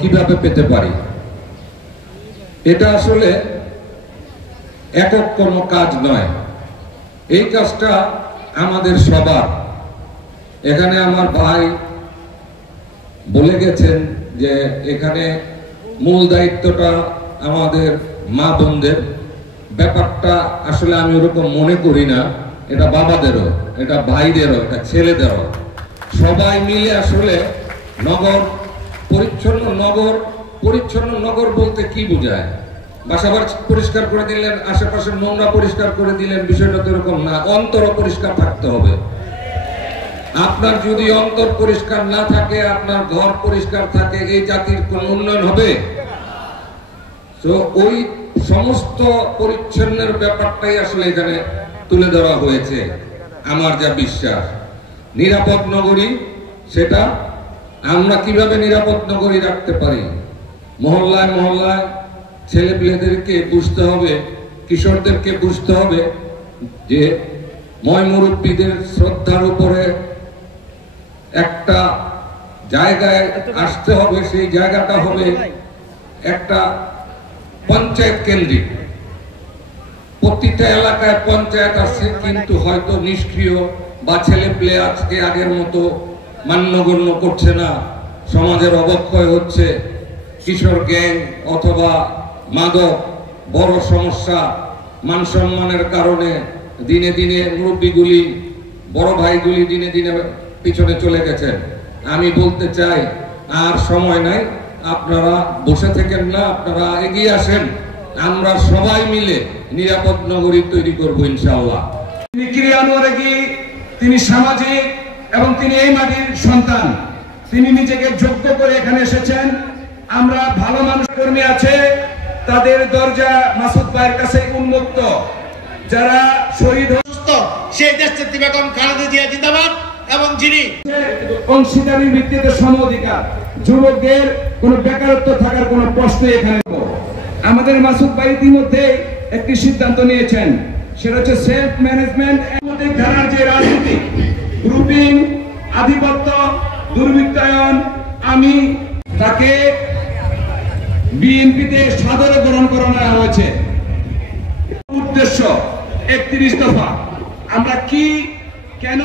কিভাবে পেতে পারি। এটা আসলে একক কোনো কাজ নয়, এই কাজটা আমাদের সবার। এখানে আমার ভাই বলে গেছেন যে এখানে মূল দায়িত্বটা আমাদের মা বোনদের। ব্যাপারটা আসলে আমি ওরকম মনে করি না, এটা বাবাদেরও, এটা ভাইদেরও, এটা ছেলেদেরও। সবাই মিলে আসলে পরিচ্ছন্ন নগর বলতে কি বোঝায়? বাসাবাড়ি পরিষ্কার করে দিলেন, আশেপাশের নোংরা পরিষ্কার করে দিলেন, বিষয়টা তো এরকম না। অন্তরও পরিষ্কার থাকতে হবে। আপনার যদি অন্তর পরিষ্কার না থাকে, আপনার ঘর পরিষ্কার থাকে, এই জাতির কোন উন্নয়ন হবে? তো ওই সমস্ত পরিচ্ছন্নের ব্যাপারটাই আসলে এখানে তুলে ধরা হয়েছে। আমার যা বিশ্বাস, নিরাপদ নগরী, সেটা আমরা কিভাবে নিরাপদ নগরী রাখতে পারি। মহল্লায় মহল্লায় ছেলেপিলেদেরকে বুঝতে হবে, কিশোরদেরকে বুঝতে হবে যে ময়মুরব্বীদের শ্রদ্ধার উপরে একটা জায়গায় আসতে হবে। সেই জায়গাটা হবে একটা পঞ্চায়েত কেন্দ্রিক। প্রতিটা এলাকায় পঞ্চায়েত আছে, কিন্তু হয়তো নিষ্ক্রিয় বা ছেলে প্লে আজকে আগের মতো মান্যগণ্য করছে না, সমাজের অবক্ষয় হচ্ছে, কিশোর গ্যাং অথবা মাদক বড় সমস্যা। মান সম্মানের কারণে দিনে দিনে মুরব্বীগুলি, বড় ভাইগুলি দিনে দিনে পিছনে চলে গেছেন। আমি বলতে চাই, আর সময় নাই, আপনারা বসে থাকেন না, আপনারা এগিয়ে আসেন। আমরা সবাই মিলে নিরাপদ নগরী তৈরি করবো ইনশাআল্লাহ। তিনি সামাজিক এবং তিনি এই মাটির সন্তান। তিনি নিজেকে যোগ্য করে এখানে এসেছেন। আমরা ভালো মানুষ কর্মী আছে, তাদের দরজা মাসুদ ভাইয়ের কাছে উন্মুক্ত। যারা শহীদ সেই দেশনেত্রী বেগম খালেদা জিয়া জিন্দাবাদ, এবং যিনি অংশীদারির ভিত্তিতে সম অধিকার, যুবকদের কোনো বেকারত্ব থাকার কোনো প্রশ্ন এখানে। আমাদের মাসুদ ভাই ইতিমধ্যে একটি সিদ্ধান্ত নিয়েছেন, সেটা হচ্ছে সেলফ ম্যানেজমেন্ট। সামাজিক ধারার যে রাজনীতি, গ্রুপিং, আধিপত্য, দুর্বৃত্তায়ন, আমি তাকে বিএনপিতে সাদরে গ্রহণ করানো হয়েছে। উদ্দেশ্য 31 দফা। আমরা কি, কেন